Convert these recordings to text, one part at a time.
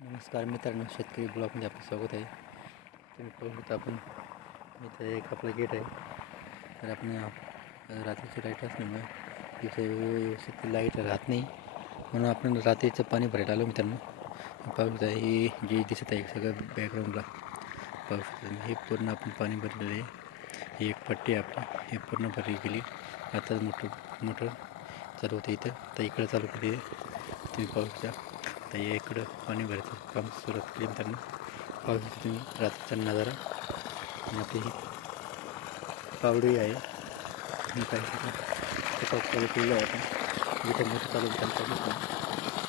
नमस्कार मित्रांनो शेतकरी ब्लॉगमध्ये आपलं स्वागत आहे. तुम्ही पाहू शकता आपण इथे एक आपलं गेट आहे. तर आपण रात्रीची लाइट असल्यामुळे इथे व्यवस्थित लाइट राहत नाही. म्हणून आपण रात्रीचं पाणी भरायला आलो मित्रांनो. पाहू शकता हे जे दिसत आहे सगळं बॅकग्राऊंडला पाहू शकता हे पूर्ण आपण पाणी भरलेलं आहे. ही एक पट्टी आहे आपली हे पूर्ण भरली गेली. आता मोटर मोटर चालू होते इथं. तर इकडं चालू केली आहे. तुम्ही पाहू शकता. आता या इकडं पाणी भरायचं काम सुरुवात केली मित्रांनो पाहू शकता तुम्ही रात्रीचा नजारा. आणि आपली ही पावडी आहे. काही ते? पाऊस चालू आहे आपण म्हणजे जिथं मोठं चालू चालू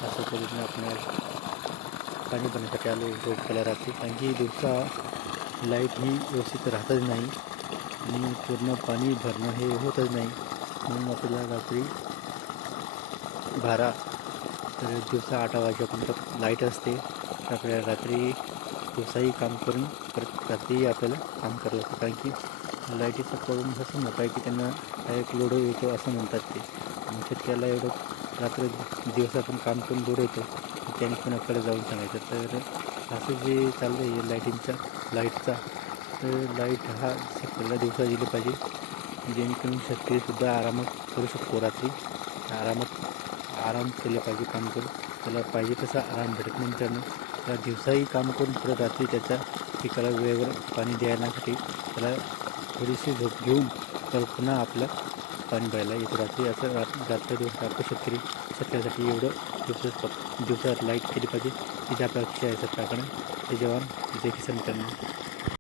असं पद्धतीने आपण पाणी भरण्यासाठी आलो रोज केला रात्री. कारण की दिवसा लाइट ही व्यवस्थित राहतच नाही. आणि पूर्ण पाणी भरणं हे होतच नाही. म्हणून आपल्याला रात्री बारा तर दिवसा आठ वाजेपर्यंत लाइट असते. तर आपल्याला रात्री दिवसाही काम करून परत रात्रीही आपल्याला काम करावं लागतं. कारण की लाईटीचा प्रॉब्लेम असं मोठा आहे की त्यांना डायरेक्ट लोड येतो असं म्हणतात ते. आणि शेतकऱ्याला एवढं रात्र दिवसातून काम करून लोड येतो त्यांनी कोणाकडे जाऊन सांगायचं. तर असं जे चाललं आहे लाईटिंगचा लाईटचा तर लाइट हा शेतकऱ्याला दिवसा दिली पाहिजे. जेणेकरून शेतकरीसुद्धा आरामात करू शकतो रात्री. आरामात आराम केले पाहिजे काम करून. त्याला पाहिजे तसा आराम भेटत नाही मित्रांनो. त्याला दिवसाही काम करून परत रात्री त्याच्या पिकाला वेळेवर पाणी द्यायसाठी त्याला थोडीशी झोप घेऊन तर पुन्हा आपलं पाणी भरायला येतो रात्री असं रात्र रात्र दिवस रात्र शेतकरी. शेतकऱ्यासाठी एवढं दिवसात दिवसात लाइट केली पाहिजे. तिची अपेक्षा आहे सरकारकडे ते जवान. जे किसान मित्रांनो.